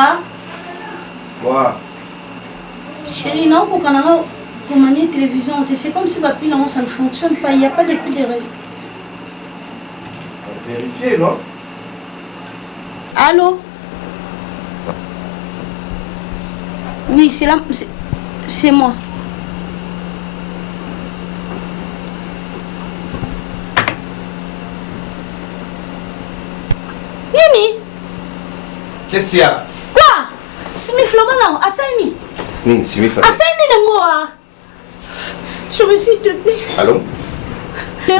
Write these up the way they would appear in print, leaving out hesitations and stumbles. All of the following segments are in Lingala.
Papa. Moi. Chérie, non, pour qu'on ait pour manier télévision, c'est comme si ma pile ça ne fonctionne pas. Il n'y a pas de pile de réseau. Vérifier, non? Allô? Oui, c'est là. C'est moi. Nini? Qu'est-ce qu'il y a? Quoi? Simi Florent, Assaini. Nini, Simi Florent. Assaini Nangoa. Je me suis te plaît. Allô?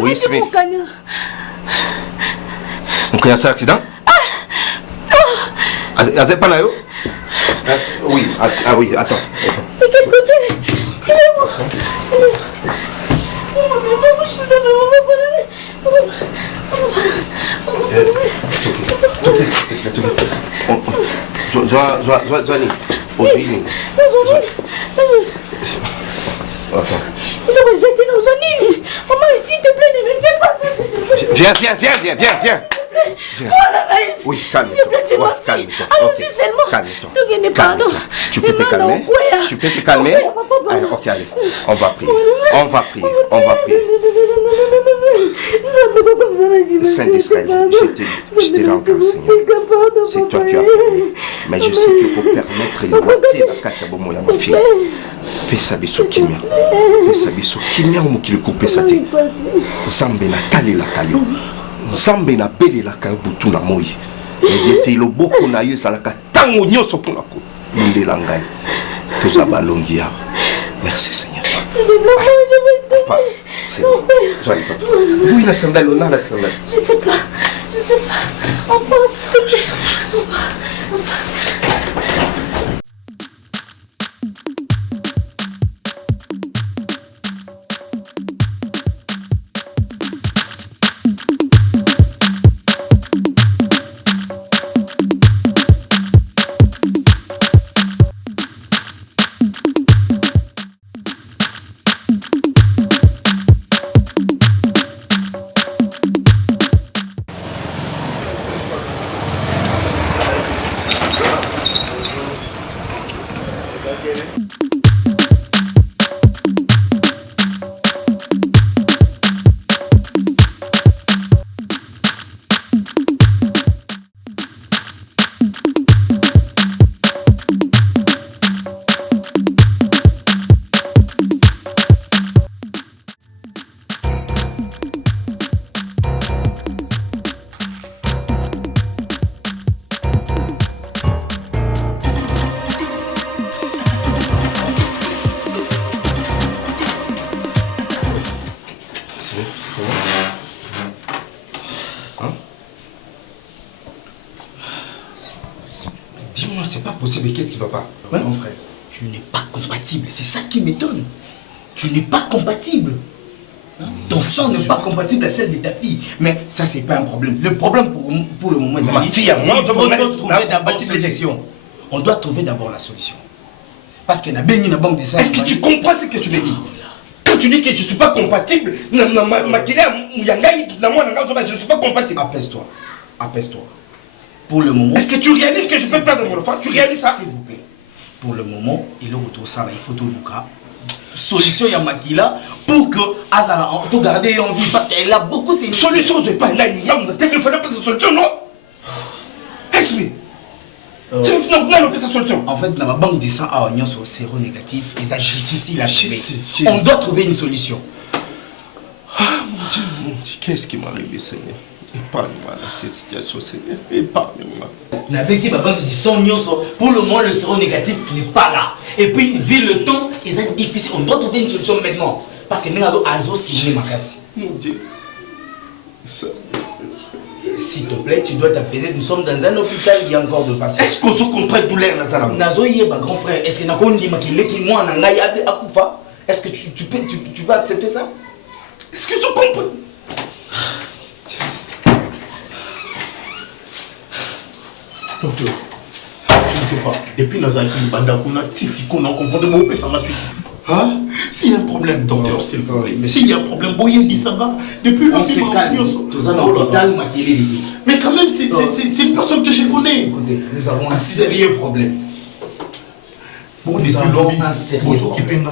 Oui, Simi. Donc il y a un accident? Azé Panayo? Oui, oui, attends. De quel côté? Excusez-moi. Maman, s'il te plaît, ne me fais pas ça. Viens. Oui, calme-toi. Calme-toi. Allons-y seulement. Calme-toi. Tu peux te calmer. Allez, ok, allez. On va prier. Saint d'Israël, je te rends grâce, Seigneur. C'est toi qui as prié. Mais je sais que pour permettre le water la Katiabomo ya ma fille. Pesa biso kimia mokili kopesa te. Zambe na talela kayo. Zambe na belela kayo butu na moi. Yete loboko na yo ezalaka tango nyonso mpona kobundela ngai. Toza balongi ya. Merci Seigneur. C'est bon. Oui, la sandale, on a la sandale. Je sais pas. On passe, s'il te plaît. On passe. Dis-moi, c'est pas possible, qu'est-ce qui va pas? Mon frère, tu n'es pas compatible, c'est ça qui m'étonne. Tu n'es pas compatible. Ton sang n'est pas compatible à celle de ta fille. Mais ça, c'est pas un problème. Le problème pour le moment, c'est ma fille, moi, il faut trouver d'abord une solution. On doit trouver d'abord la solution. Parce qu'il y a béni dans la banque de ça. Est-ce que tu comprends ce que tu me dis? Quand tu dis que je ne suis pas compatible, je ne suis pas compatible. Apaise-toi. Apaise-toi. Pour le moment... Est-ce que tu réalises que je peux perdre mon enfant? Tu réalises ça? S'il vous plaît. Pour le moment, il est retour ça, il faut tout le cas. Solution il y a Makila pour que Azala te garder en vie parce qu'elle a beaucoup ces solution. Je pas là, il y a une solution, non? Est-ce que c'est une solution? En fait, dans la banque de sang à Oignon sur séronégatif, et ça difficile à trouver. On doit trouver une solution. Ah mon Dieu, qu'est-ce qui m'arrive, Seigneur? Épargne-moi dans cette situation, Seigneur. Épargne-moi. Pour le moment, le séronégatif n'est pas là. Et puis, vu le temps, c'est difficile. On doit trouver une solution maintenant. Parce que nous avons signé ma casse. Mon Dieu. S'il te plaît, tu dois t'apaiser. Nous sommes dans un hôpital, il y a encore de patients. Est-ce qu'on se comprend douleur dans ça? Grand frère, est-ce que nous avons dit que moi, est-ce que tu peux accepter ça? Est-ce que je comprends? Docteur, je ne sais pas. Depuis nos années, Bandakuna, Tissi, qu'on a compris de mon ça m'a suite. Hein? S'il y a un problème, docteur, s'il vous plaît. S'il y a un problème, Boye dit ça va. Depuis le mais quand même, c'est une personne que je connais. Écoutez, nous avons un sérieux problème. Bon, nous avons un sérieux problème.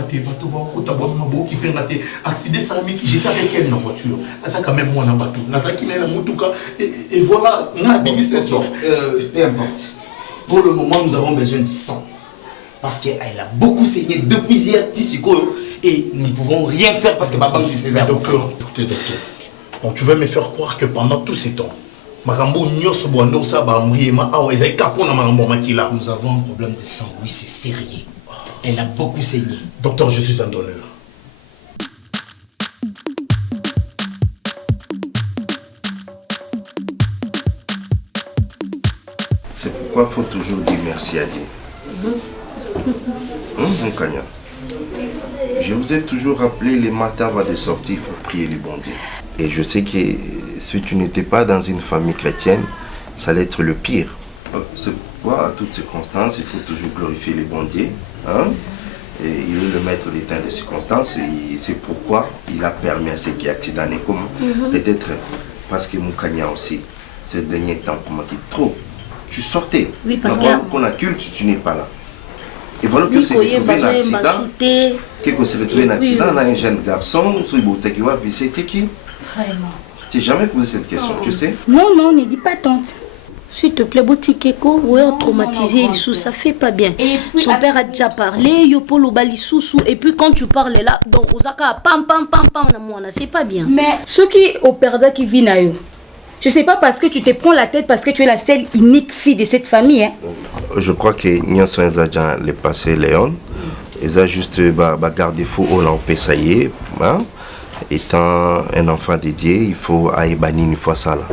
Accident salami qui j'étais avec elle dans la voiture. Ça quand même moi dans bateau. Et voilà, on a mis ses sauf. Peu importe. Pour le moment, nous avons besoin de sang. Parce qu'elle a beaucoup saigné depuis hier, Tissiko, et nous ne pouvons rien faire parce que papa me dit César. Docteur, écoutez, docteur. Bon, tu veux me faire croire que pendant tous ces temps, nous avons un problème de sang, oui, c'est sérieux. Elle a beaucoup saigné. Docteur, je suis un donneur. C'est pourquoi il faut toujours dire merci à Dieu. Mon Kanya, je vous ai toujours rappelé les matins avant de sortir, il faut prier le bon Dieu. Et je sais que si tu n'étais pas dans une famille chrétienne, ça allait être le pire. C'est pourquoi, à toutes circonstances, il faut toujours glorifier le bon Dieu. Hein? Et il est le maître des temps et des circonstances. Et c'est pourquoi il a permis à ceux qui accident comme peut-être parce que mon Kanya aussi, ces derniers temps, pour moi, qui trop. Tu sortais. Oui, parce qu'on a culte, tu n'es pas là. Et voilà que c'est retrouvé un accident. Que s'est retrouvé un accident, on a un jeune garçon, puis c'était qui? Vraiment. Tu n'as jamais posé cette question, tu sais? Non, non, ne dis pas tante. S'il te plaît, Botikeko, ou est traumatisé, il sous, ça fait pas bien. Son père a déjà parlé, Yopolo Balissousou, et puis quand tu parles là, donc Osaka, pam, c'est pas bien. Mais ceux qui opèrent qui vivent là, je sais pas parce que tu te prends la tête parce que tu es la seule unique fille de cette famille. Hein. Je crois que nous sommes les passé Léon. Ils ont juste gardé fou au l'empêcher. Étant un enfant dédié, il faut aller bannir une fois ça là.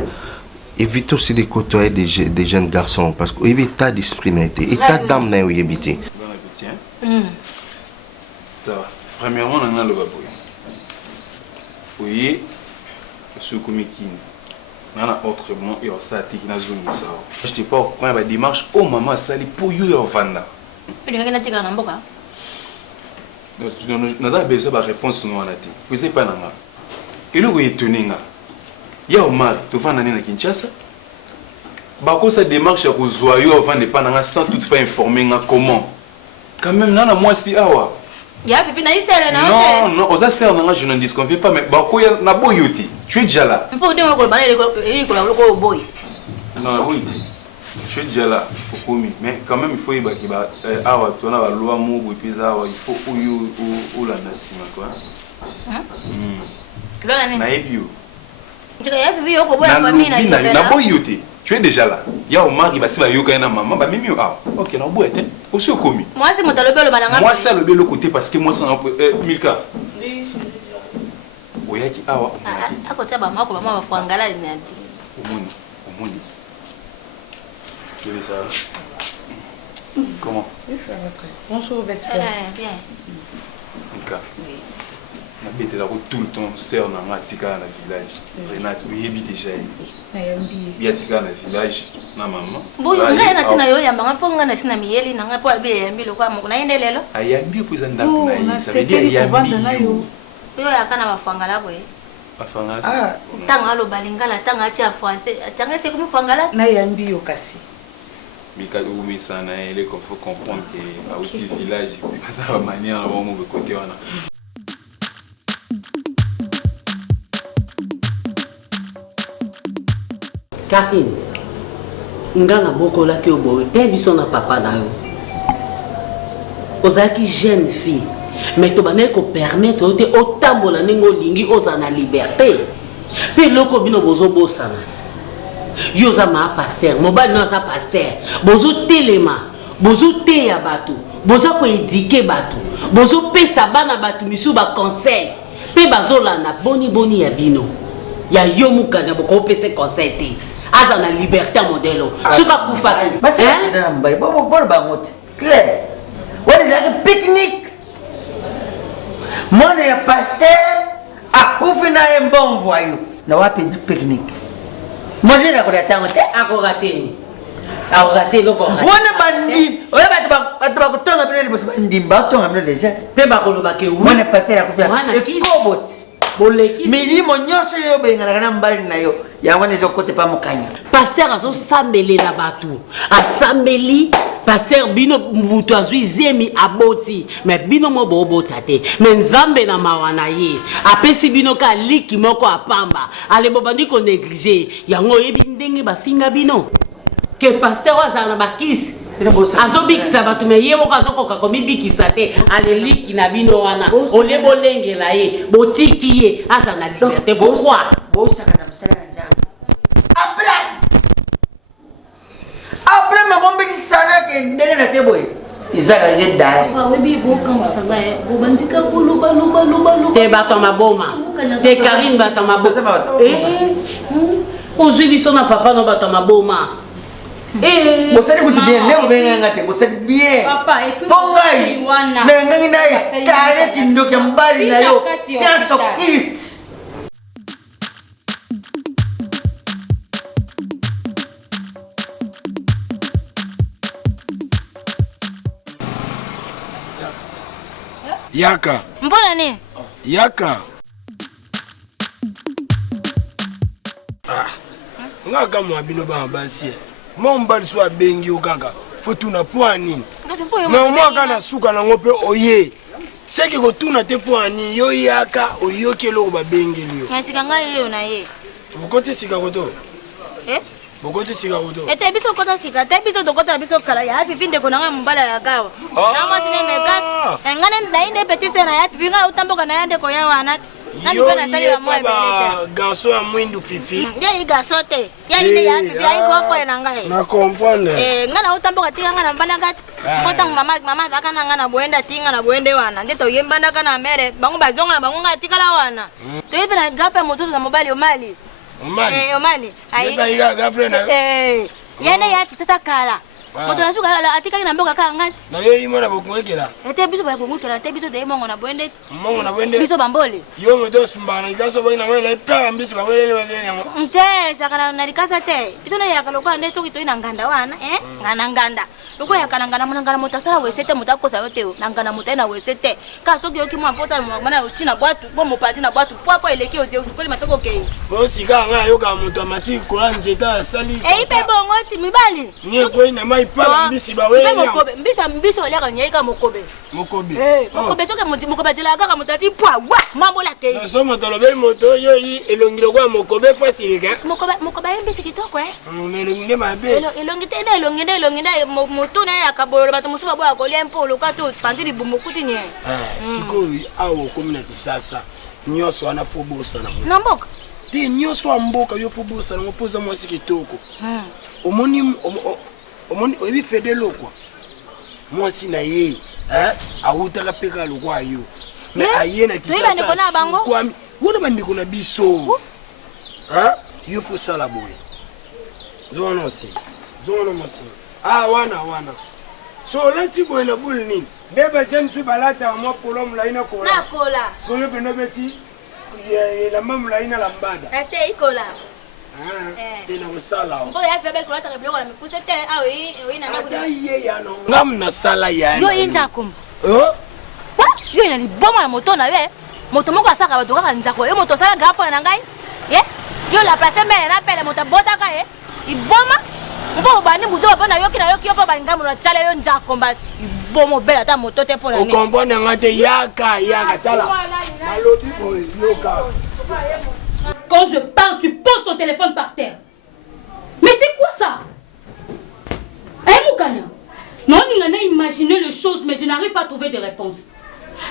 Évite aussi de côtoyer des jeunes garçons parce qu'il y a état d'esprit, état d'âme dans le habité. Ça va. Premièrement, on a le baboui. Oui, ce comikini. Autrement, il y a ça qui n'a zone ça. Je n'étais pas au point de la démarche. Oh maman, ça est pour you et Vanda. Il y a un petit garçon. Nous avons besoin de réponse non anati. Vous savez pas nanga. Et le goye teninga. Ya Omar, tu vas nani na Kinshasa. Bako sa démarche ya ko zoyo avant de pas nanga sans toutefois informer nga comment. Quand même nana moi si awa. Ya pipi na istele na. Non, non, aux affaires nanga je ne disconfie pas mais bako ya na boyoti. Tu es déjà là. Pour dire ko ba il ko boy. Non, boyoti. Tu es déjà là, mais quand même il faut y avoir awa tu na ba loi mo bo puis awa il faut ou la nasima quoi. Na ebio. Tu es déjà là. Il y a Omar qui va se faire yoga na maman, bah mimi ah. OK, na boîte. Aussi commis. Moi c'est mon talobé le balanga. Moi c'est le côté parce que moi c'est Milka. Oya ki awa. À côté ba mako ba mama fangala ni ati. Omoni. Tu veux ça? Comment? Ça va très. Bonjour Betsy. Bien. Milka. On a tout le temps serre dans la village. Renate, oui, il déjà. Il y a tika dans le village, na maman. Boy, on a na yo ya manga ponga na sina mieli na ngapo abi yambi lo kwa mukuna ende lelo. Ayambi kuzanda kuna ça veut dire ayambi. Yo yakana bafangala boye. Bafangala. Ah, tanga lo balingala tanga tia français. Tanga tia comme fangala. Na yambi yo kasi. Mika umi sana ele faut comprendre que aussi village ça va manière na bomo côté wana. Karine, ngana bokola ki oboye, t'es vu son papa na yo. Ozaki jeune fille, mais to bané ko permettre te otambola ningo lingi ozana liberté. Pe loko bino bozo bosana. Yo za ma pasteur, mobali na za pasteur. Bozo telema, bozo te ya bato, bozo ko éduquer bato, bozo pesa bana bato misu ba conseil. Pe bazola na boni ya bino. Ya yo mukanya boko pesa conseil te. Aza na liberté modèle. Suka kufa. Mas c'est un bail. Bon bangote. Claire. What is that pique-nique? Mon pasteur a couvert un bon voyou. Na wapi pique-nique. Moi je n'ai pas d'attente. Akorateni. aorate loko wana bandi oya bato bakotonga bino liboso bandimi baotonga bino deja mpe bakoloba ke wana paster akufia ekoboti boleki milimo nyonso oyo obenganaka na mbali na yo yango wana ezokote pa mokanya paster azosambelela bato asambeli paster bino mutu azwi zemi aboti me bino mo boobota te me nzambe na mawa na ye apesi bino ka liki moko apamba ale bobandi konéglige yango oyebi ndenge bafinga bino ke paster azala na bakisi azobikisa bato me ye moko azokoka komibikisa te ale liki na bino wana ole bolengela ye botiki ye aza na liberté pourquoi bosaka na mosala ya nzambe après makombekisana ke ndenge na te boye ezaka je daye te bato ya maboma te Karine bato ya maboma ozwi biso na papa no bato ya maboma bosali kutu bien nde obenganga te bosali bien mpo ngai nayengangi naye kale kindoki ya mbali na yo science occulte Yaka. Mbona nini? Yaka. Nga kama bino ba basi. Mombali so abengi okaka. Fotuna point nini? Mais au moins kana suka na ngope oye. Seki ko tuna te point ni yo yaka oyokelo ba bengeli yo. Ngasika ngai yo na ye. Vukoti sika koto. Bokoti sika koto. Ete biso kota sika, te biso dokota biso kala ya vivinde kona nga mbala ya gawa. Na mo sine megat. Ngane na inde petite na ya vivinga utamboka na yande ko ya wana. Nani bana sali ya moyo belete. Garçon ya mwindu fifi. Ya garçon te. Ya inde ya vivi ya iko fo na ngai. Na comprendre. Ngana utamboka tinga ngana mbana gat. Kota mama bakana ngana boenda tinga na boende wana. Ndeto yembanda kana mere bangu bazonga na bangu ngati kala wana. To yepe na gafa mozozo na mobali omali. Omali. Omali. Ai. Gafre na. Yene ya kitata kala. Moto na suka atika ina mboka ka ngati. Na yo imona bokungekela. Ete biso ba kungukela te biso de mongo na boende. Mongo na boende. Biso bambole. Yo moto sumbana igaso boina wele pa mbisi ba wele yango. Nte sakana na likasa te. Biso na yakalo kwa ndeto kito ina nganda wana ngana nganda. Loko yakana ngana ngana motasala wesete mutakosa yote ngana mutena wesete. Ka soki yoki mwa mpota mwana utina bwatu bo mopati na bwatu popo eleki ode ukoli matoko ke. Bo sika nga yo ka moto amati kola nzeta sali. Ipe bongo ti mibali. Nye ko ina mai pa mbisi ba wele. Mokobe mbisi oleka nyeka mokobe. Mokobe. Mokobe soke mokobe dila kaka mutati pwa wa mambo la te. Na so moto lobeli moto yo yi elongilo kwa mokobe facile ka. Mokobe mbisi kitoko Elongile mabe. Elongile motuna ya kabolo bato musuba bwa kolia mpolo kato panjili bumukuti nye. Siko awo komina kisasa. Nyoso ana fobosa na. Na mboka. Ti nyoso amboka yo fobosa na ngopoza mwasi kitoko. Omoni oyebi fedelo kwa mwasi na ye awutaka peka lokwa yo me aye na kisasa kwami wona bandeko na biso yo fo sala boye zona osi zona mosi wana so lati boye na bul nini beba jen fi balata mo polo mulaina kola na kola so yo beno beti la mamulaina lambada ate ikola tena usala mbo ya febe kola ta bloko la mipuse te awi na nebu ye ya no ngam na sala ya yo inja kum yo ina ni boma ya moto na we moto moko asaka bato kaka njako yo moto sala gafo na ngai yo la place mele na pele moto bota ka iboma mbo bani mujo bana yoki na yoki yopa bangamu na chale yo njako mba ibomo bela ta moto te pour la ni comprendre ngate yaka tala malobi boy yoka. Quand je parle, tu poses ton téléphone par terre. Mais c'est quoi ça? Moukanya. Non, on a imaginé les choses, mais je n'arrive pas à trouver de réponse.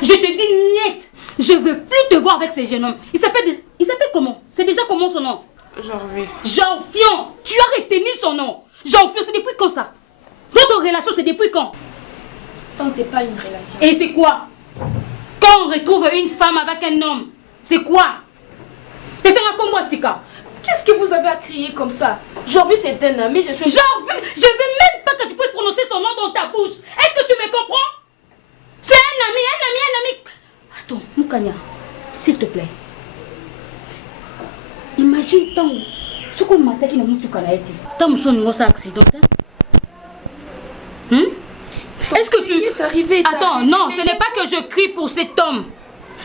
Je te dis, niet, je ne veux plus te voir avec ces jeunes hommes. Il s'appelle comment? C'est déjà comment son nom? Janvier. Jean-Fion. Tu as retenu son nom. Jean-Fion, c'est depuis quand ça? Votre relation, c'est depuis quand? Tant que c'est pas une relation. Et c'est quoi? Quand on retrouve une femme avec un homme, c'est quoi? Et c'est un combo Sika. Qu'est-ce que vous avez à crier comme ça? Janvier, c'est un ami, je suis... Janvier, je veux même pas que tu puisses prononcer son nom dans ta bouche. Est-ce que tu me comprends? C'est un ami. Attends, Moukanya, s'il te plaît. Imagine tant ce qu'on m'a attaqué dans mon tout canal. Tant que son accidentel. est arrivé. Attends, non, ce n'est pas que je crie pour cet homme.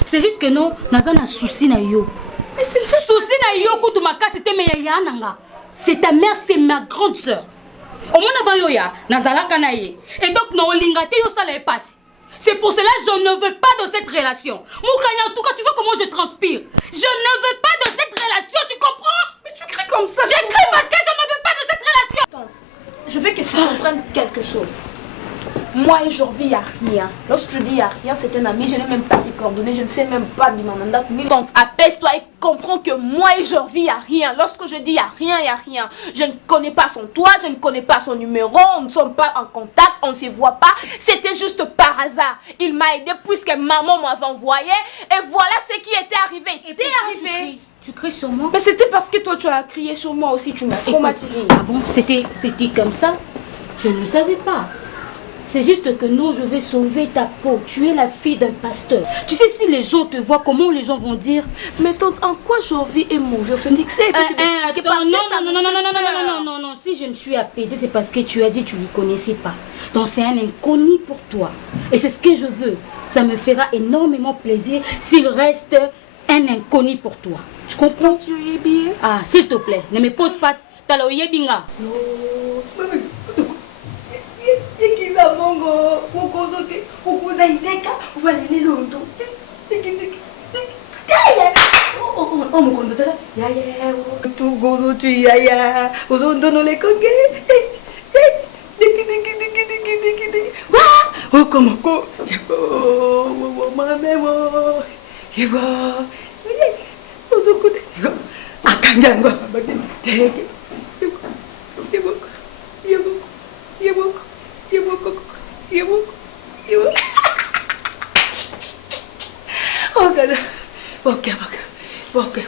C'est juste que non, naza na souci na yo. Mais c'est juste souci na yo kutu makasi c'était meya nanga. C'est ta mère, c'est ma grande sœur. Au moins avant yo ya, nazala kanaye. Et donc non lingate yo ça les passe. C'est pour cela que je ne veux pas de cette relation. Moukanya, en tout cas, tu vois comment je transpire. Je ne veux pas de cette relation, tu comprends? Mais tu cries comme ça. Je crie parce que je ne veux pas de cette relation. Tante, je veux que tu comprennes quelque chose. Moi et Jorvi, il n'y a rien. Lorsque je dis il n'y a rien, c'est un ami. Je n'ai même pas ses coordonnées. Je ne sais même pas de mandat. Tante, apaise-toi et comprends que moi et Jorvi, il n'y a rien. Lorsque je dis il n'y a rien, il n'y a rien. Je ne connais pas son toit, je ne connais pas son numéro. On ne sommes pas en contact, on ne se voit pas. C'était juste par hasard. Il m'a aidé puisque maman m'avait envoyé. Et voilà ce qui était arrivé. Était arrivé. Tu cries sur moi? Mais c'était parce que toi, tu as crié sur moi aussi. Tu m'as traumatisé. Ah bon? C'était comme ça? Je ne savais pas. C'est juste que non, je vais sauver ta peau. Tu es la fille d'un pasteur. Tu sais, si les gens te voient, comment les gens vont dire? Mais tante, en quoi Jorvi est mauvais? Non. Si je me suis apaisée, c'est parce que tu as dit que tu ne le connaissais pas. Donc c'est un inconnu pour toi. Et c'est ce que je veux. Ça me fera énormément plaisir s'il reste un inconnu pour toi. Tu comprends? Ah, s'il te plaît, ne me pose pas. Taloye binga. Ikiza mongo, ukozoke, ukuza izeka, ubalele londo. Oh mukondo tsaka. Ya. Tu gozo tu ya. Ozondo no le konge. Diki. Wa! Okomoko. Yebo, wo mame wo. Yebo. Ozokude. Akangangwa bagde. Teke. Yebo. Oh God. Okay.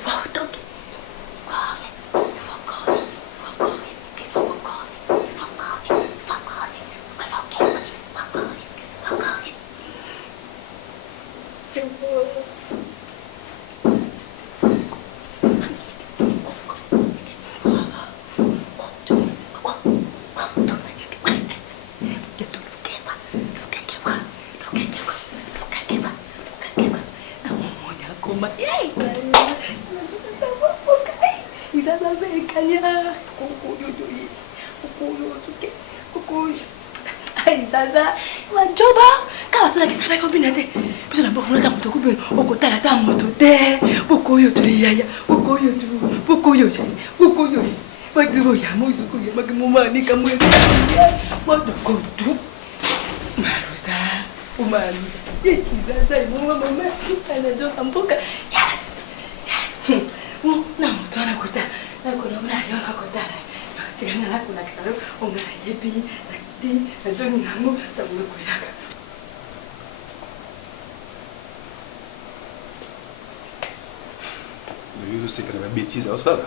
C'est que la bêtise à ça là.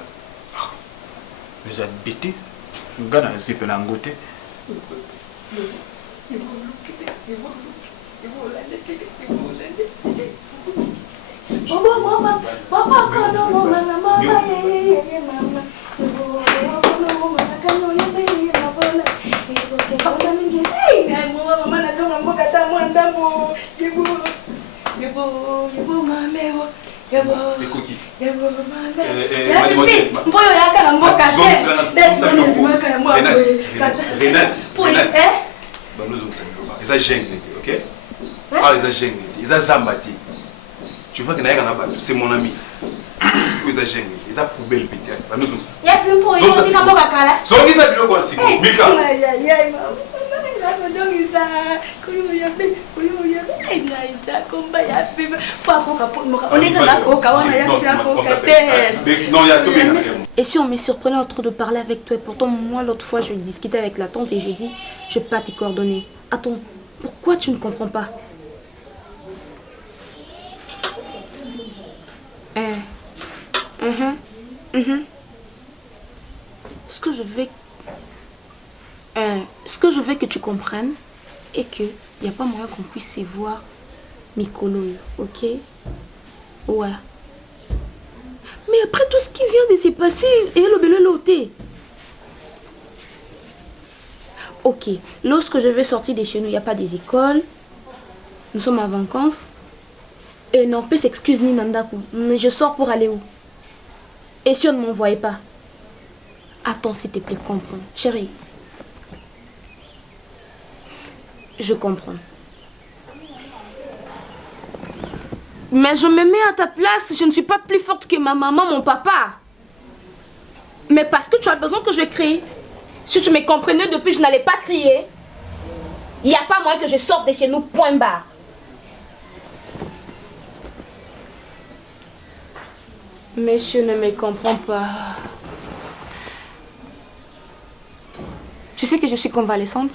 Les a bêtés. Gana c'est pas l'angoté. Tu vois que c'est mon ami. Ils ont gêné. Ils ont poubelle pété. Nous sommes ça. Il y a plus pour eux. Ils sont là. Ils sont là. Ils sont Et si on me surprenait en train de parler avec toi, pourtant moi l'autre fois je discutais avec la tante et j'ai dit je peux pas tes coordonnées. Attends, pourquoi tu ne comprends pas? Ce que je veux que tu comprennes est que il n'y a pas moyen qu'on puisse se voir Mikolo, ok? Ouais. Mais après tout ce qui vient de se passer, et le bel loté. Ok, lorsque je vais sortir de chez nous, il n'y a pas des écoles. Nous sommes en vacances. Et non, peut s'excuse ni Nandaku. Je sors pour aller où? Et si on ne m'envoyait pas? Attends, s'il te plaît, comprends. Chérie, je comprends. Mais je me mets à ta place. Je ne suis pas plus forte que ma maman, mon papa. Mais parce que tu as besoin que je crie. Si tu me comprenais depuis, je n'allais pas crier. Il n'y a pas moyen que je sorte de chez nous, point barre. Monsieur ne me comprend pas. Tu sais que je suis convalescente,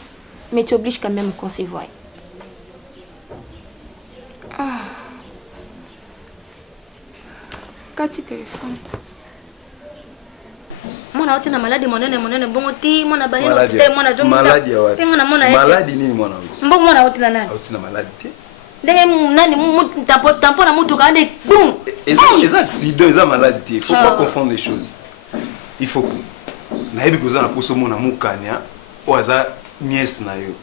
mais tu obliges quand même qu'on se voie. Kati téléphone. Mwana wote na maladi monene bongo ti mwana bani na hospital mwana jongo. Maladi ya wapi? Penga na mwana yake. Maladi nini mwana wote? Mbongo mwana wote na nani? Wote na maladi te. Ndenge nani tampo na mutu kande boum. Les accidents, ils ont maladie. Il ne faut pas confondre les choses. Il faut que. Na yebi kozana poso mona mukanya o aza nièce na yo.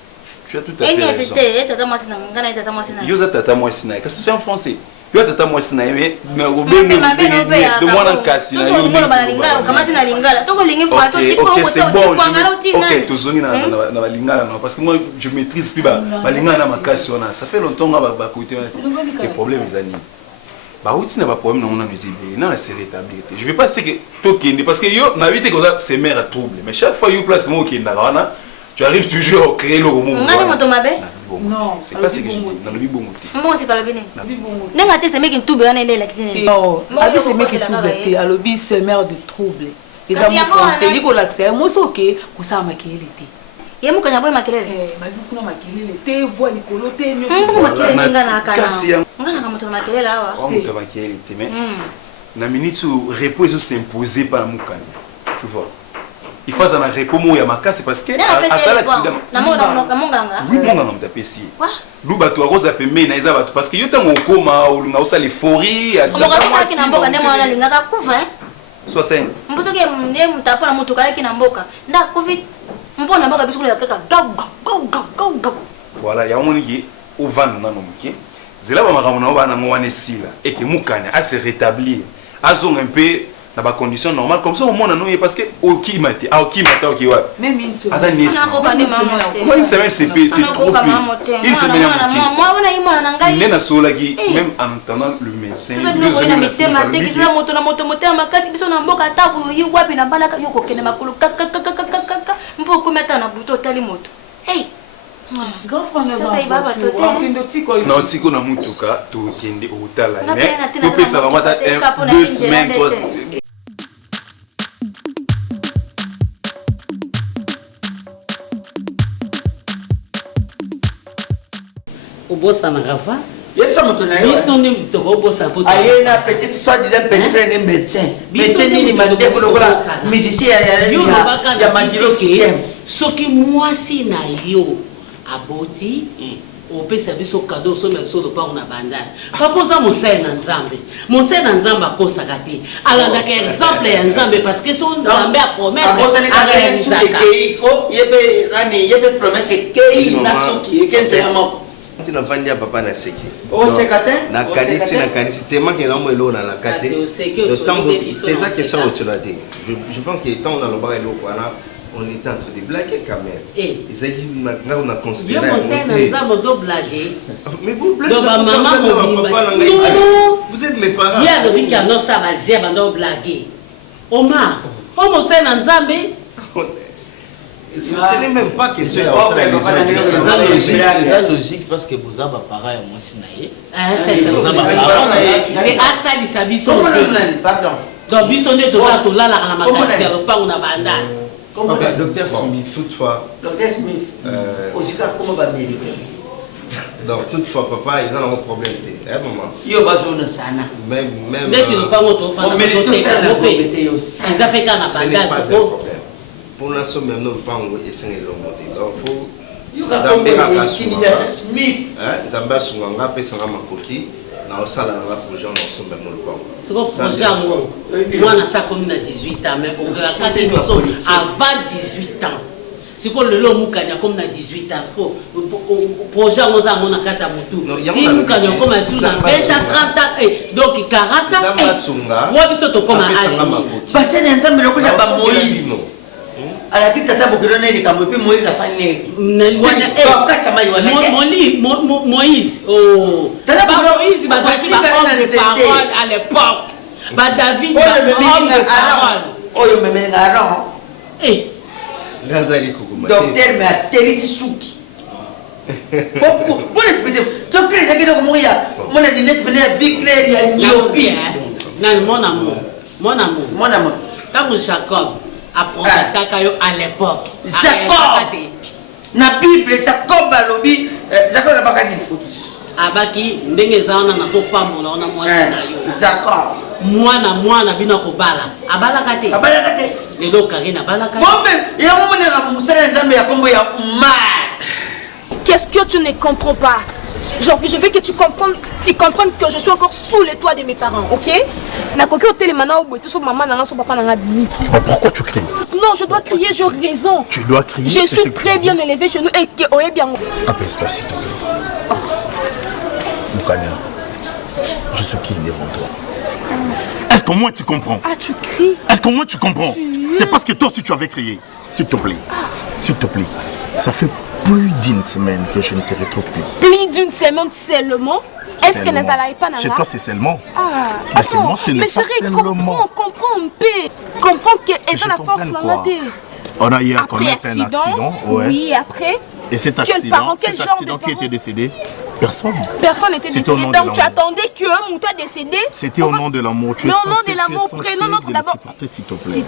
Tu as tout à fait raison. C'était tata moi sina ngana tata moi sina. Yo za tata moi sina. Parce que c'est en français. Yo tata moi sina mais de moi dans kasi na yo. OK, c'est bon. OK, to zoni na balingala non parce que moi je maîtrise plus ba balingala na makasi ona. Ça fait longtemps ba côté les problèmes les amis. Bah oui, tu n'as pas de problème, non, non, c'est rétabli. Je ne veux pas que tu parce que yo, ma vie, c'est mère à trouble. Mais chaque fois, tu place moi qui tu arrives toujours à créer le moment. Non, c'est pas ce que je dis. Dans le bon côté. Moi, c'est pas le bien. N'est-ce pas, c'est mec qui tout bien dans la cuisine. Non, abi c'est mec qui tout bien. Alobi c'est mère de trouble. Les amis français, ils l'accès. Moi, c'est OK, pour ça maquiller l'été. Il y a beaucoup de maquiller. Ma vie pour maquiller l'été, voix les colotés, mieux. Maquiller ngana kana. Ngana kama tu maquiller là wa. On te maquiller l'été mais na minute où repos s'imposer par la mukani. Tu vois. Il faut un repos mo ya makasi parce que à ça l'accident. Na monganga. Oui, monganga mtapesi. Quoi? Luba tu akoza pembe na eza batu parce que yo tango koma olunga osa l'euphorie à mboka kina mboka ndemo na lingaka kuva 60. Mbuso ke ndiye mtapona mutu kale kina mboka. Nda covid. Mbona mboka bisu kule kaka go. Voilà, ya moni ki au van na no muke. Zela ba makambo na bana ngo wane sila et que mukanya a se rétablir. Azong un peu dans ba conditions normales comme ça au monde non parce que okimate okiwa. Même une semaine. Attends une semaine c'est trop peu. Une semaine moi on a imona na ngai. Nena sola ki même en attendant le médecin. Grand frère non, tiko na mutuka to kende otala mais to pesa vraiment 2 semaines 3 semaines. Obosa na Rafa. Yebisa moto na yo. Biso ndi mutoko obosa poto. Aye na petit soi-disant petit frère ne médecin. Médecin ni mandé ko lokola musicien ya Majiro system. Soki mwasi na yo aboti opesa biso cadeau so même so pas on abandonne. Proposa mosai na Nzambe. Mosai na Nzambe akosaka te. Alanda ka exemple ya Nzambe parce que son Nzambe a promettre à réaliser ko yebe rani yebe promesse kei na soki kenze ya moko. Tu n'as pas dit à papa na seki. Oh c'est catin. Na kanisi tellement que là moi là na kate. Le temps c'est ça que ça tu l'as dit. Je pense que tant on a le bras là quoi là on était en train de blaguer quand même. Ils ont dit maintenant on a considéré. Mais vous blaguez. Vous êtes mes parents. Il y a le week-end non ça va j'ai abandonné blaguer. Omar, on me sait dans Zambé. Ce n'est même pas question de c'est logique parce que vous avez pareil moi sinaye. Mais ça dit ça biso. Pardon. Donc biso ne to ça to là la makasi ya pas on abandonne. Docteur Smith. Toutefois. Docteur Smith. Aussi comment va américain. Donc toutefois papa ils ont un problème hein maman. Yo bazona sana. Même mais tu ne pas moto fana. Ils a fait quand abandonne. Pour l'instant même nous pas on essayer de monter. Donc faut Smith. Hein Zamba sunganga pesa ngama koki. Na osala na projet on ensemble même le banc. C'est quoi projet moi na ça comme na 18 ans mais on a 4 émissions avant 18 ans. Si on le lot Moukania comme na 18 ans, projet on a mon akata mutu. Si Moukania comme à sous 20 à 30 ans, donc 40 ans. Moi biso to comme à âge. Parce que nzambe le kuja ba Moïse. ala ki tata bokelo na likambo pe Moïse afani Moïse oh Moïse bazaki ba homme de parole à l'époque ba David ba homme de parole oyo memeli Aaron eh ngazali kokuma docteur mais aterisi suki pour expliquer docteur ezaki de mourir mon lunette venait vie claire ya nyobi nan mon amour quand Jacob apprend Takayo à l'époque Jacob na Bible Jacob alobi Jacob na bakani abaki ndenge zaona na so pambola ona mwasi na yo Jacob mwana bina kobala abalaka te lelo Karina abalaka bombe ya momonela musala nzambe ya kombo ya Marc. Qu'est-ce que tu ne comprends pas? Je veux que tu comprennes que je suis encore sous les toits de mes parents, ok? Pourquoi tu cries? Non, je dois crier, j'ai raison. Tu dois crier. Je suis très bien élevée chez nous et que on est bien. Apaise-toi s'il te plaît. Moukania, je suis qui devant toi? Est-ce qu'au moins tu comprends? Ah, tu cries? Est-ce qu'au moins tu comprends? C'est parce que toi aussi tu avais crié. S'il te plaît. S'il te plaît. Ça fait plus d'une semaine que je ne te retrouve plus. Plus d'une semaine seulement? Est-ce que Nazala est pas là? Chez toi c'est seulement. Ah, mais seulement ce n'est pas seulement. Comprends un peu. Comprends que est la force là. On a hier qu'on a fait un accident. Ouais. Oui, après. Et cet accident qui était décédé, personne. Personne n'était décédé. Donc tu attendais qu'un mouton décédé? C'était au nom de l'amour. Mais au nom de l'amour, prenons notre d'abord. S'il te plaît.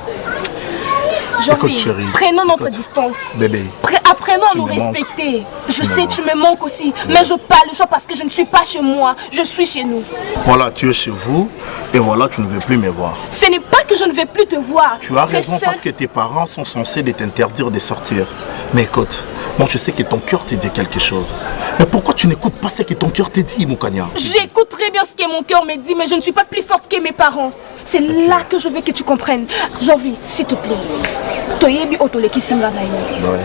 Écoute, chérie, prenons notre distance. Bébé. Apprenons à nous respecter. Je sais, tu me manques aussi. Mais je parle le choix parce que je ne suis pas chez moi. Je suis chez nous. Voilà, tu es chez vous. Et voilà, tu ne veux plus me voir. Ce n'est pas que je ne veux plus te voir. Tu as raison parce que tes parents sont censés t'interdire de sortir. Mais écoute, moi je sais que ton cœur te dit quelque chose. Mais pourquoi tu n'écoutes pas ce que ton cœur te dit, Moukania? J'écoute très bien ce que mon cœur me dit, mais je ne suis pas plus forte que mes parents. C'est là que je veux que tu comprennes. Janvier, s'il te plaît.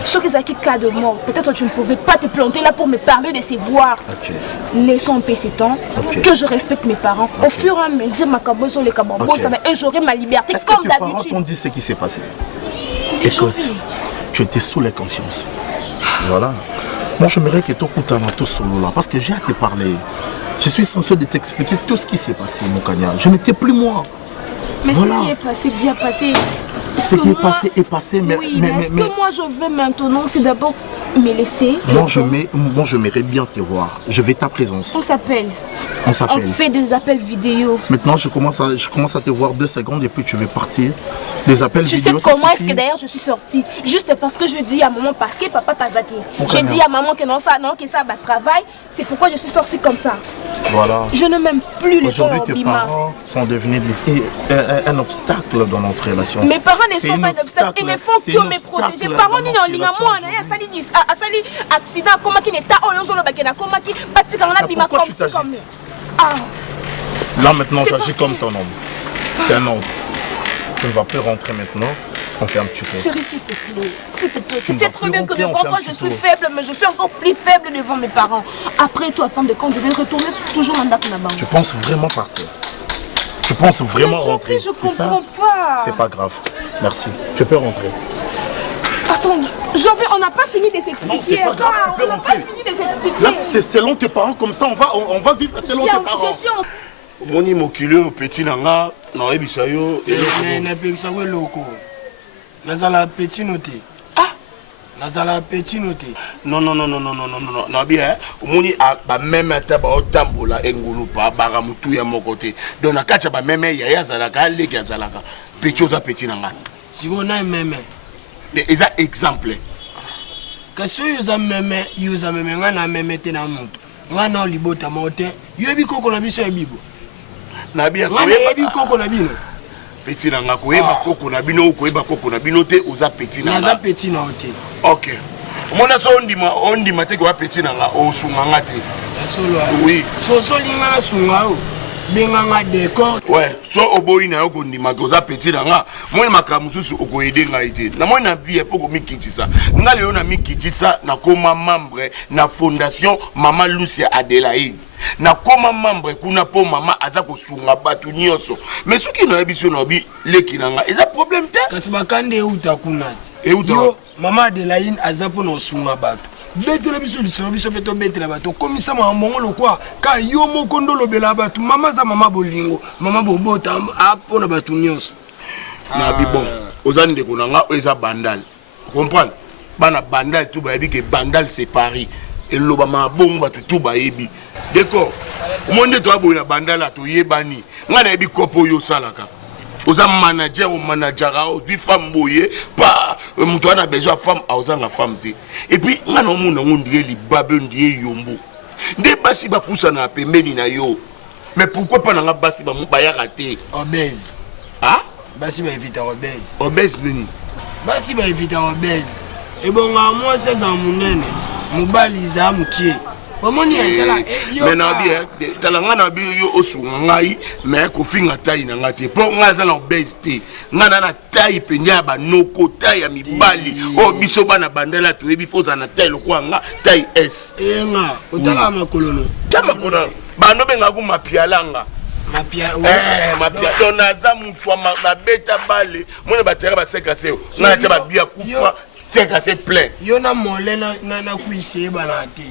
Ce qui est cas de mort, peut-être tu ne pouvais pas te planter là pour me parler de ces voix. Laissons un peu ce temps, que je respecte mes parents. Au fur et à mesure, ma cabozo, les cababos, et j'aurai ma liberté comme d'habitude. Est-ce que tes parents t'ont dit ce qui s'est passé? Écoute, tu étais sous la conscience. Voilà. Moi, j'aimerais que tu écoutes avant tout solo là, parce que j'ai à te parler. Je suis censé de t'expliquer tout ce qui s'est passé, Moukania. Je n'étais plus moi. Mais voilà. Ce qui est passé, bien passé. Ce qui est passé est passé, mais... Oui, mais ce que moi je veux maintenant, c'est d'abord me laisser. Moi, j'aimerais bien te voir. Je vais ta présence. On s'appelle. On fait des appels vidéo. Maintenant, je commence à te voir 2 secondes et puis tu veux partir. Des appels vidéo. Tu sais comment est-ce que d'ailleurs je suis sortie? Juste parce que je dis à maman, parce que papa t'a zaké. J'ai dit à maman que non, ça va travail. C'est pourquoi je suis sortie comme ça. Voilà. Je ne m'aime plus les gens. Aujourd'hui, tes parents sont devenus un obstacle dans notre relation. Mes parents ne sont pas un obstacle. Ils ne font que me protéger. Parents, ni en ligne à moi, asali accident, comment qui n'est pas oyonzo bakena, comment qui bâtit quand on a bima comme ça. Là maintenant, j'agis comme ton homme. C'est un homme. Tu ne vas plus rentrer maintenant. On fait un petit peu. Chérie, s'il te plaît. S'il te plaît. Tu sais très bien que devant toi, je suis faible, mais je suis encore plus faible devant mes parents. Après toi, fin de compte, je vais retourner toujours en date là-bas. Tu penses vraiment partir? Tu penses vraiment rentrer? Je comprends pas. C'est pas grave. Merci. Tu peux rentrer. Attends, on n'a pas fini de s'expliquer. Non, c'est pas grave, tu peux rentrer. Là, c'est selon tes parents, comme ça, on va vivre selon tes parents. Moni mokili au petit nanga na ebisa yo na pekisa we loko nazala petit noté nazala petit noté non na bien moni ba même ta ba otambola engulu pa ba mutu ya mokote donc na kacha ba même ya yazalaka leki yazalaka petit nanga siko na même eza exemple kasi yuza meme ngana meme te na mutu ngana libota mote yebi koko na biso ya bibo na bien koko na bino petit na nga koyeba koko na bino koyeba koko na bino te oza petit na nga petit na ote OK mona so ondima te ko petit na nga osunga nga te solo oui so linga na sunga o benganga décor. Ouais, soit au boy na yoko ndima toza petit nga. Moi makambo mususu oko aider nga ite. Na moi na vie il faut ko mikitisa. Nga leo na mikitisa na koma membre na fondation Mama Lucia Adelaide. Na koma membre kuna po mama aza ko sunga batu nyonso. Mais soki na biso na bi leki na nga, eza problème te. Kasi bakande uta kunati. Euta. Yo Mama Adelaide aza po na sunga batu. Betela biso liso biso peto betela bato komisa mambongo lokwa ka yo moko ndolobela bato mama za mama bolingo mama bobota apona bato nyonso na bibon ozani de konanga eza bandal comprendre bana bandal tout ba que bandal c'est Paris et loba mabongo bato tout ba yebi d'accord monde to abo na bandal to yebani ngana yebi kopo yo salaka oza manager ou manager o vi femme boye pa mutu ana besoin femme ozanga femme te et puis ngana omuna ngondie libabe ndie yombo nde basi ba poussa na pembeni na yo mais pourquoi pas na basi ba mubaya raté obèse ah basi ba éviter obèse obèse nini basi ba éviter obèse et bon moi c'est en munene mubali za mukie omoni etala mais na bi talanga na bi yo osunga ngai mais ko finga taille na ngati po ngaza na obésité ngana na taille penya ba noko taille ya mibali o biso bana bandela to ebi foza na taille lokwa nga taille S nga otala makolono chama kona bano benga ku mapialanga mapia mapia to naza mutu ma beta bale mona batera ba sekase na cha ba bia kufa sekase plein yo na mole na kuise bana te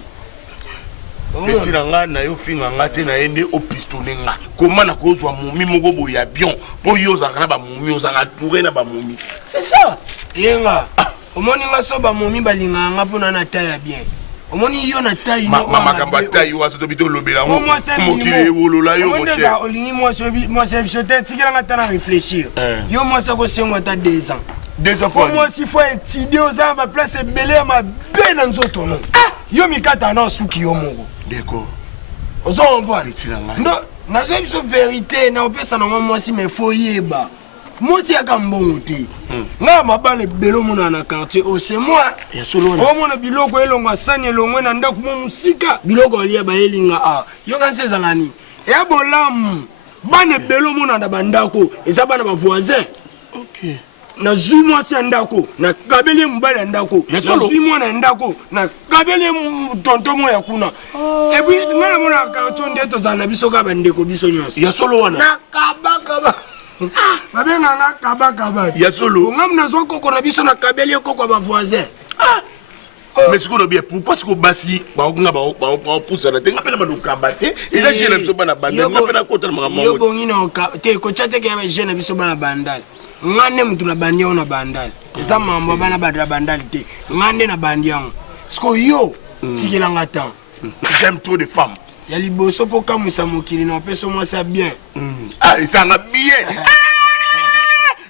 Petit nga na yo finga nga te na ende au pistonné nga. Comment na kozwa momi moko boya bien po yo za kana ba momi yo za touré na ba momi. C'est ça. Yenga. Omoni nga so ba momi balinga nga pona na taille bien. Omoni yo na taille no. Mama kamba taille wa so to bito lobela ngo. Mo kile wolola yo mo cher. Olingi moi je jeter tikela nga ta na réfléchir. Yo moi ça ko sengo ta 2 ans. 2 ans quoi. Moi s'il faut étudier aux ans ma place est belé ma ben en zoto non. Yo mikata na suki yo mongo. D'accord. Ozo mbwa non nazo biso vérité na opesa na moi si me foyeba moi si aka mbongo te nga mabale belo mona na quartier o c'est moi ya solo o mona biloko elonga sani elongwe na ndako mo musika biloko alia ba elinga a yo kan seza nani ya bolamu bane belo mona na bandako eza bana ba voisin. OK. Na zui moi si ndako na kabeli mbale ndako na zui moi na ndako na kabeli tonton mo ya kuna et puis ngala mona ka tonde to zana biso ka bandeko biso nyonso ya solo wana na kaba babenga na kaba ya solo ngam na zo koko na biso na kabeli koko ba voisin mais ce qu'on a bien pourquoi ce que basi ba nga ba poussa na tenga pena ba kabate eza jena biso bana banda nga pena kota na mama yo bongina te ko chate ke ya jena biso bana bandal ngane mtu na bandia ona bandali eza mambo bana badra bandali te ngande na bandia sko yo sikila ngata j'aime trop de femmes ya liboso po kamusa mokili na peso moi ça bien ah ça nga bien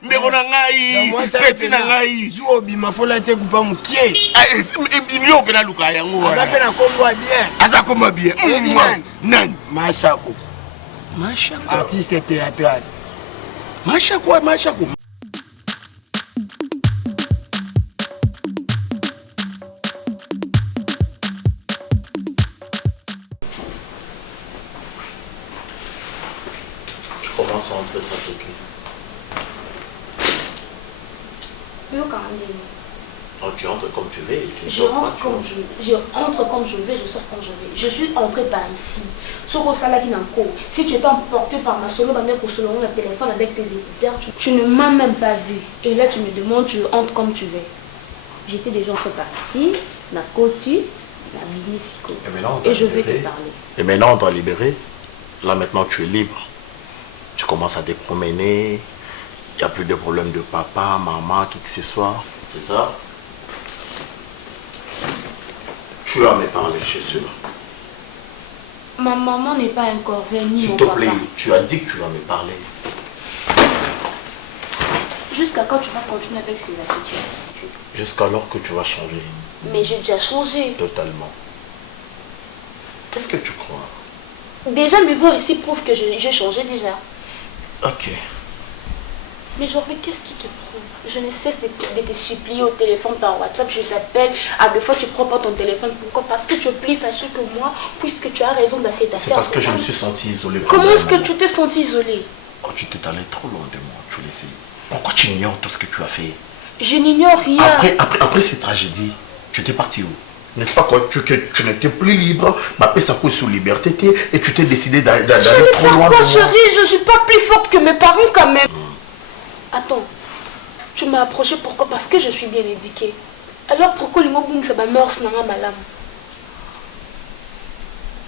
ndeko na ngai petit na ngai zuo bima fola te kupa mukie yo pena luka yango asa pena kombo bien asa kombo bien nan Mashako artiste théâtral Mashako commence à entrer ça tout. Oh, tu entres comme tu veux et tu je sors rentre quand comme je entre comme je vais, je sors quand je vais. Je suis entrée par ici. Si tu étais emporté par ma solo, le téléphone avec tes écouteurs, tu ne m'as même pas vu. Et là, tu me demandes, tu entres comme tu veux. J'étais déjà entrée par ici, la côte, la Binisiko. Et je vais te parler. Et maintenant, on t'a libéré. Là, maintenant, tu es libre. Tu commences à te promener. Il n'y a plus de problème de papa, maman, qui que ce soit. C'est ça? Tu vas me parler, je suis là. Ma maman n'est pas encore venue. S'il te plaît, tu as dit que tu vas me parler. Jusqu'à quand tu vas continuer avec ces attitudes? Jusqu'alors que tu vas changer. Mais j'ai déjà changé. Totalement. Qu'est-ce que tu crois? Déjà, me voir ici prouve que j'ai changé déjà. Ok. Mais Jorvi, qu'est-ce qui te prouve? Je ne cesse de te supplier au téléphone par WhatsApp, je t'appelle, à deux fois tu prends pas ton téléphone. Pourquoi? Parce que tu es plus fâché que moi, puisque tu as raison dans cette affaire. C'est parce que je me suis senti isolé. Comment est-ce que tu t'es senti isolé? Quand tu t'es allé trop loin de moi, tu le sais. Pourquoi tu ignores tout ce que tu as fait? Je n'ignore rien. Après cette tragédie, tu étais parti où? N'est-ce pas quoi? Tu n'étais plus libre, ma paix ça sous liberté et tu t'es décidé d'aller trop loin de moi. Chérie, je ne suis pas plus forte que mes parents quand même. Attends, tu m'as approché pourquoi? Parce que je suis bien éduquée. Alors pourquoi les mots ça va meurs dans ma lame?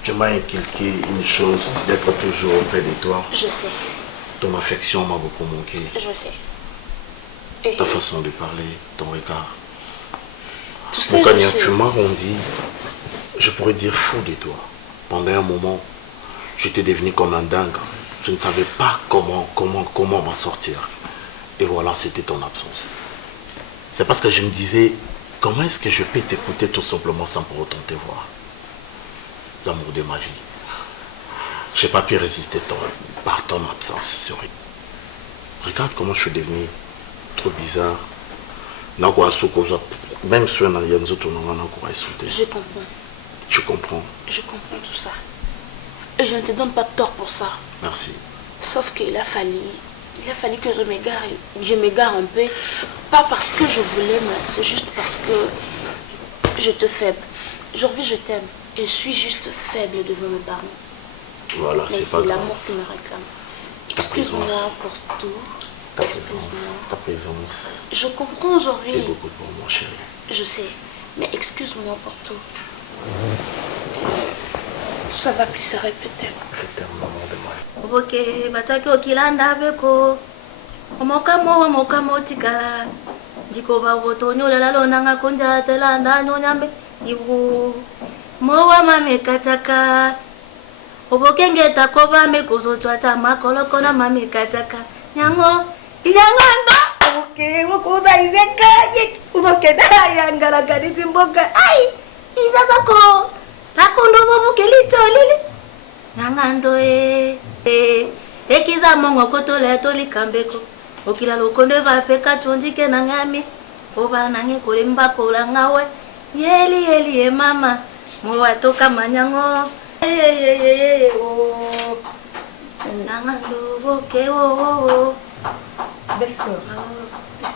Tu m'as inculqué une chose, d'être toujours auprès de toi. Je sais. Ton affection m'a beaucoup manqué. Je sais. Ta façon de parler, ton regard. Tout ça, tu m'as rendu, je pourrais dire fou de toi. Pendant un moment, j'étais devenu comme un dingue. Je ne savais pas comment m'en sortir. Et voilà, c'était ton absence. C'est parce que je me disais, comment est-ce que je peux t'écouter tout simplement sans pour autant te voir? L'amour de ma vie. Je n'ai pas pu résister par ton absence, chérie. Regarde comment je suis devenu trop bizarre. Même si on a Je comprends. Tu comprends? Je comprends tout ça. Et je ne te donne pas tort pour ça. Merci. Sauf qu'il a fallu que je m'égare un peu. Pas parce que je voulais, mais c'est juste parce que je te faible. Aujourd'hui, je t'aime. Et je suis juste faible devant mes parents. Voilà, mais c'est pas grave. C'est l'amour qui me réclame. Excuse-moi pour tout. Ta présence. Je comprends aujourd'hui. C'est beaucoup pour moi, chérie. Je sais, mais excuse-moi pour tout. Ça va plus se répéter. Je t'aime, maman de moi. Ok, bataki okilanda beko. Omokamo tikala. Diko ba wotonyo la lonanga konja telanda nyonyambe. Ibu. Mowa mame kataka. Obokenge takoba mekozo twacha makolo kona mame kataka. Nyango. Iyanganda. Okay, ukuda izeka. Uzokeda yangala gadizi mboga. Ai. Isasa ko. Rakondo bobu kelito lili. Nangando ekiza mongo kotola toli kambeko. Okila lokondo va peka tondike nangami. Oba nange kolemba kola ngawe. Yeli mama. Mwa toka manyango. Nangando boke o. Belle soeur,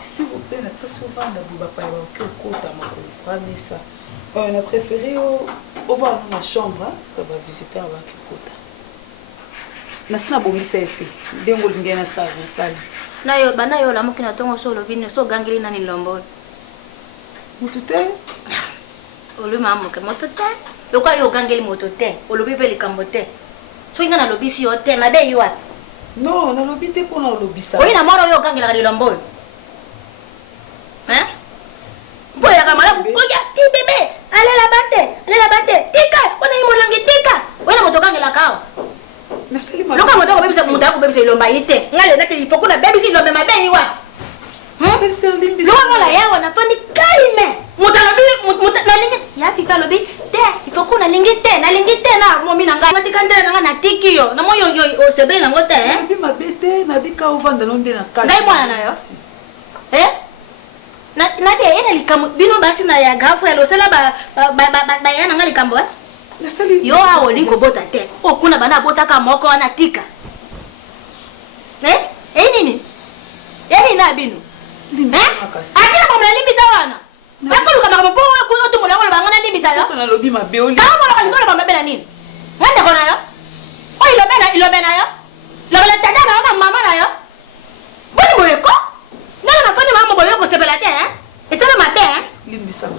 s'il vous plaît, pas souvent de ça. On a préféré au voir dans la chambre, on va visiter à Wakikota. Nasina bomisa epi, dengo lingena savi sali. Nayo banayo la mukina tongo solo bine so gangili na nilombo. Mutute? Olu mamuke motote. Yoka yo gangili motote, olubi pe likambote. So ingana lobisi yo te na be yo at. Non, na lobite pour na lobisa. Oyi na moro yo gangila ka lilombo. Hein? Boya kamala boya ti bébé. Allez la batte. Tika, on a eu langue tika. Wena motoka ngela kawa. Nasalima. Loka motoka bebisa mutaka bebisa ilomba yite. Ngale nate ifoko na bebisa ilomba mabe yiwa. Bebisa limbisa. Loka la yawa na fani kalime. Mutala na lingi. Ya fika lobi te ifoko na lingi te na momi na ngai. Matika ndela na tiki yo. Na moyo yo o sebe na ngote hein. Bi mabete na bika ovanda londe na kati. Ngai mwana nayo. Na bia ena likambo bino basi na ya gafu ya losela ba yana ngali kambo eh. Nasali yo awo linko bota te. Okuna bana bota ka moko na tika. Nini? Yani na bino. Akila kwa mna limbisa wana. Bakulu kama mpo ko yoto mona wala bangana limbisa yo. Na lobi mabeoli. Kama wala ngona ba mabela nini? Ngata kona yo. O ilobena yo. Lobola tata na mama na yo. Boni moyeko. Nana nafanya mama boyo ko sebela te hein. Esana mabe hein. Limbisa.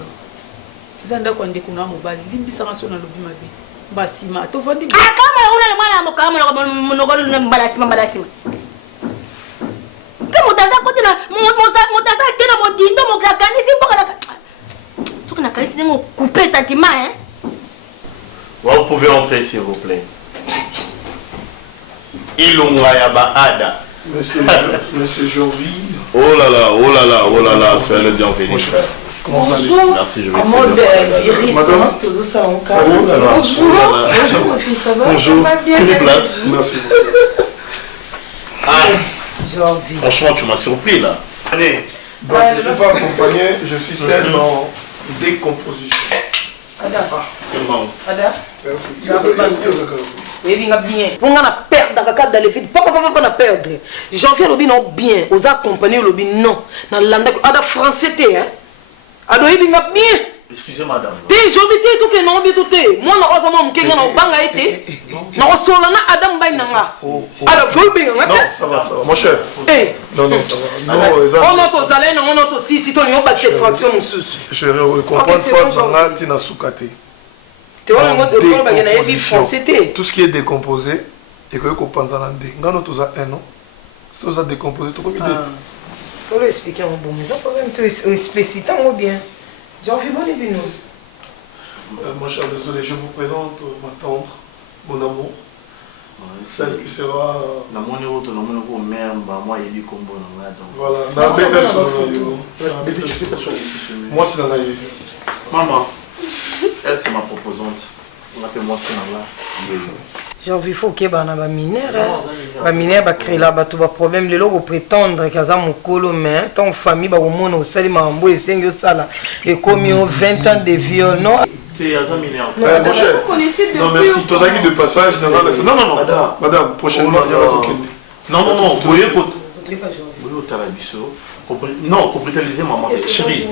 Zanda kwa ndeko na mobali. Limbisa ngaso na lobi mabe. Basima to vandi. Kama una mwana mukama monogolo balasima. Pe mutaza kote na mutaza kena modindo mokakanisi mboka na tukuna kalisi ngo couper sentiment hein. Vous pouvez entrer s'il vous plaît. Ilungaya Baada. Monsieur Jorvi. Oh là là, soyez le bienvenu, frère. Comment vous allez? Merci, je vais Madame. Bonjour. Bonjour. Prenez place. Merci beaucoup. Janvier. Franchement, tu m'as surpris là. Allez. Donc, je ne suis pas accompagné, je suis seul en décomposition. Ada. Seulement. Ada. Merci. Oui, bien. On a perdre dans le cadre de l'effet. Papa, on a perdre. Janvier, le non bien. Aux accompagnés, le non. Dans le land, Ada français, hein. Ada, il bien. Excusez madame. T'es joli, t'es tout que non, bien tout t'es. Moi, on a vraiment un kégan en banga été. Non, solana Adam Bainanga. Alors, faut bien. Non, ça va, mon cher. Non, ça va. On a ton salaire, on a ton si ton yon bat ses fractions, mon sous. Je comprends face à Tina Soukate. Tout ce qui est décomposé, et que vous pensez en andé. Quand nous avons un an, c'est tout ça décomposé, tout comme il dit. Pour lui expliquer un bon, mais pas même tout explicitant ou bien. J'en vis mon événement. Mon cher, désolé, je vous présente ma tante, mon amour. Celle qui sera. Voilà, moi c'est dans la maman, elle c'est ma proposante. On appelle moi c'est dans la. J'ai envie faut que ba na ba mineur ba mineur ba créer là ba tout ba problème les logo prétendre kaza mokolo mais ton famille ba omona osali mambo esengi osala et comme 20 ans de viol non c'est azam mineur. Mon cher. Non merci, toi ça de passage non madame prochainement il y aura tout. Non vous voyez non, pour brutaliser maman. Chérie.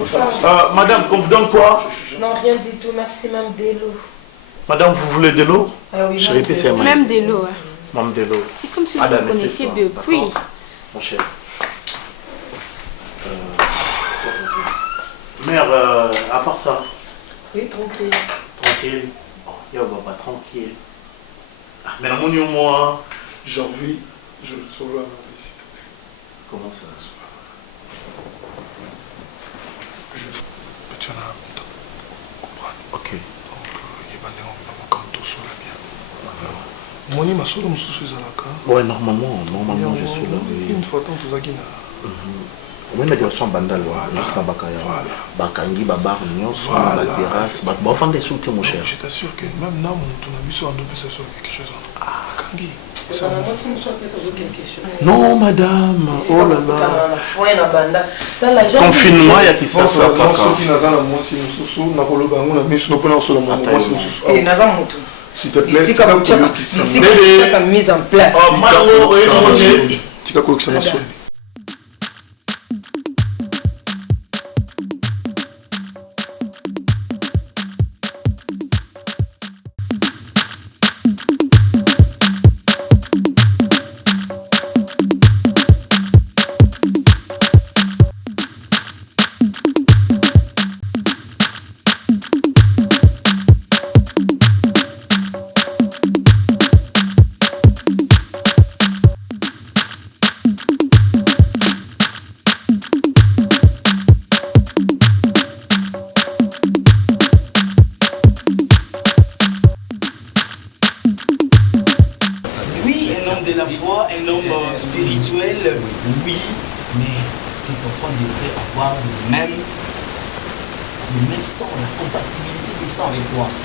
Madame, qu'on vous donne quoi? Non, rien du tout, merci, même de l'eau. Madame, vous voulez de l'eau? Ah oui, chérie, même de l'eau. Même de l'eau. C'est comme si vous me connaissiez depuis. Mon cher. Mère, à part ça. Oui, tranquille. Tranquille. Bon, il va pas tranquille. Mais la mon moi. J'ai envie, je sauve la comment ça? Ok. Moni masolo mususu ezalaka. Ouais, normalement je suis là. Une fois tant tozaki na. On met des soins bandal juste na bakaya. Bakangi babar nyonso na la terrasse, ba fande des soutes mon cher. Je t'assure que même na mon ton biso en deux ça quelque chose. Kangi. Non madame, oh là là. Confinement il y a qui ça ça pas. Soki naza na mwasi mususu na koloba ngo na miso na pona solo mwasi mususu. Et naza moto. S'il te plaît, ici comme tu as mise en place. Tika ko kisana soni.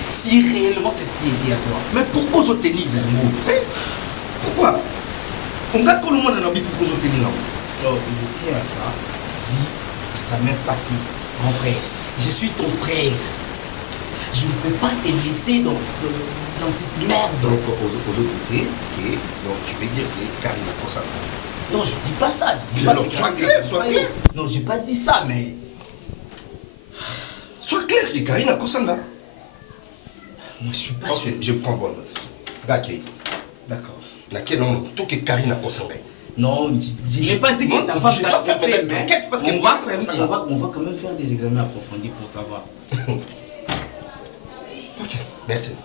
Si réellement cette fille était à toi, mais pourquoi je t'ai mis le mot? Pourquoi? On garde tout le monde dans la vie, pourquoi je t'ai mis là? Je tiens à ça. Ça m'est passé, mon frère. Je suis ton frère. Je ne peux pas te laisser dans cette merde. Donc, aux autres côtés, donc tu veux dire que Karine a pour ça. Non, je dis pas ça. Je dis pas que sois clair. Non, j'ai pas dit ça, mais. Sois clair, que Karine a Kosanga. Moi, je suis pas sûr. Je prends bonne note. D'accord. Laquelle on tout que Karine a Kosanga. Non, je n'ai pas dit que ta femme t'a trompé, mais on va quand même faire des examens approfondis pour savoir. Ok, merci.